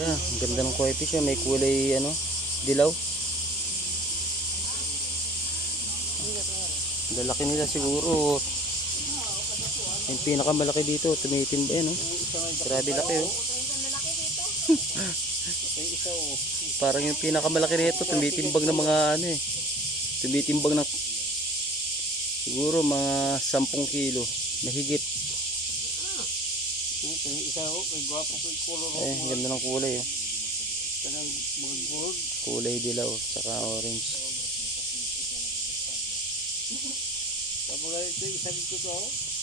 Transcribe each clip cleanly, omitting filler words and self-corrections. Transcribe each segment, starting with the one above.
Ayan, ang ganda ng koi fish. May kulay ano, dilaw. Lalaki nila siguro. Yung pinakamalaki dito, tumitimba yan, oh. Grabe laki, oh. Parang yung pinakamalaki nito, tumitimbang ng mga ano eh. Tumitimbang ng siguro mga 10 kilo. Mahigit. Eh, ganda ng kulay, oh. Kulay dilaw, saka orange.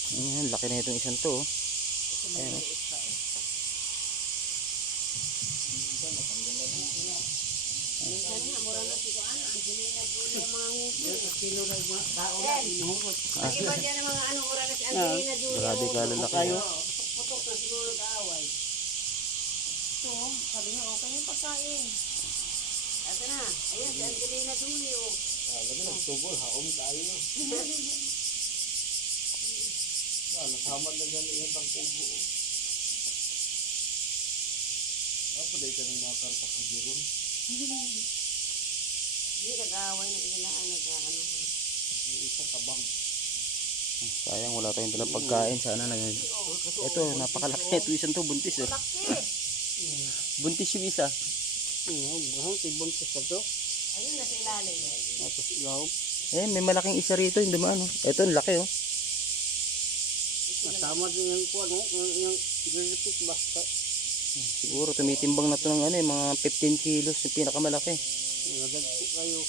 Ayan, laki na itong isang to, oh. Ayan, oh. Grabe ka lalaki. Ito, sabi niya, okay yung pagkain. Ito na, ayan si Angelina Jolie, oh. Lagi nagtubol, haom tayo. Nasamad na dyan yung tangkubo. Apa dahil ka ng mga karpakagiron? Hindi, nag-aaway ng ilaan, nag-ano. Yung isa kabang. Sayang wala tayong dalang pagkain. Sana na yun. Ito, napakalaki. Ito isang to, buntis, eh. Buntis yung isa. Buntis na to. Ayun, nasa ilalim. Tapos ilaw. Eh, may malaking isa rito, yung dumaan, oh. Ito, ang laki, oh. Nasama din yung kuwan, yung grillipit basta. Siguro tumitimbang na to ng ano, eh, mga 15 kilos, yung pinakamalaki. Nagagpo kayo.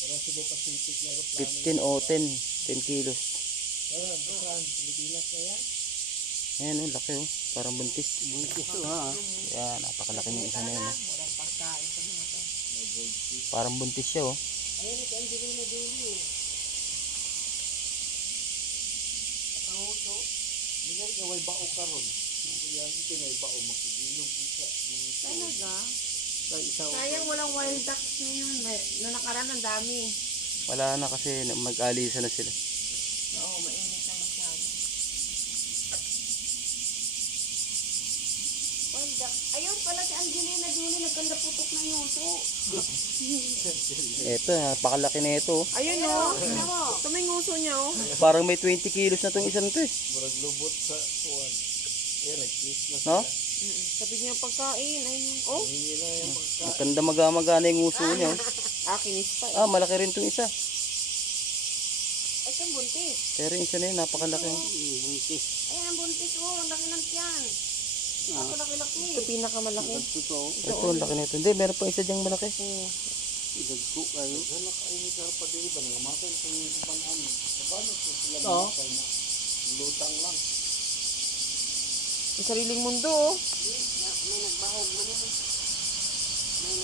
Para sa Pacific na aeroplano. 15 o 10 kilos. Saan? Pilipinas na yan? Ayan, oh, laki, oh. Parang buntis. Buntis to ha. Yan, napakalaki ng isa na yun, oh. Walang pagkain sa mga to. Parang buntis siya, oh. Ayun, si Angelina Jolie, oh. Nakanguso. Hindi nga may bao ka ron. Kaya hindi may bao makikilong isa. Talaga? Isa Sayang walang wild ducks na yun. Noong nakaraan, ang dami. Wala na kasi mag-alisa na sila. Oo, mainit na masyado. Wild duck. Ayun pala si Angelina Jolie, nagkanda putok na yung uso. Ito, napakalaki na ito, oh. Ayun o, tingnan mo. Ito may nguso niya o. Parang may 20 kilos na itong isang to, eh. murag lubot sa kuwan. Ayan, nag-kiss na No? Sabi niya pagkain. Ayun. Oh, Hindi na yung pagka. Maganda maga-magana yung uso niya, oh. kinis pa eh. Ah, malaki rin itong isa. Ay, ito ang buntis. Pero yung isa na yun, napakalaki. Buntis. Ayan ang buntis o. Ang laki ng tiyan. Ako laki-laki. Ito pinakamalaki. Ito. Ito, ang laki na ito. Hindi, meron pa isa dyang malaki. Idagko kayo. Anak, ay may karpa din ba? Nangamatay sa yung ibanaan. Paano po sila namatay na? Lutang lang. Ang sariling mundo o. May nagbahog man yun.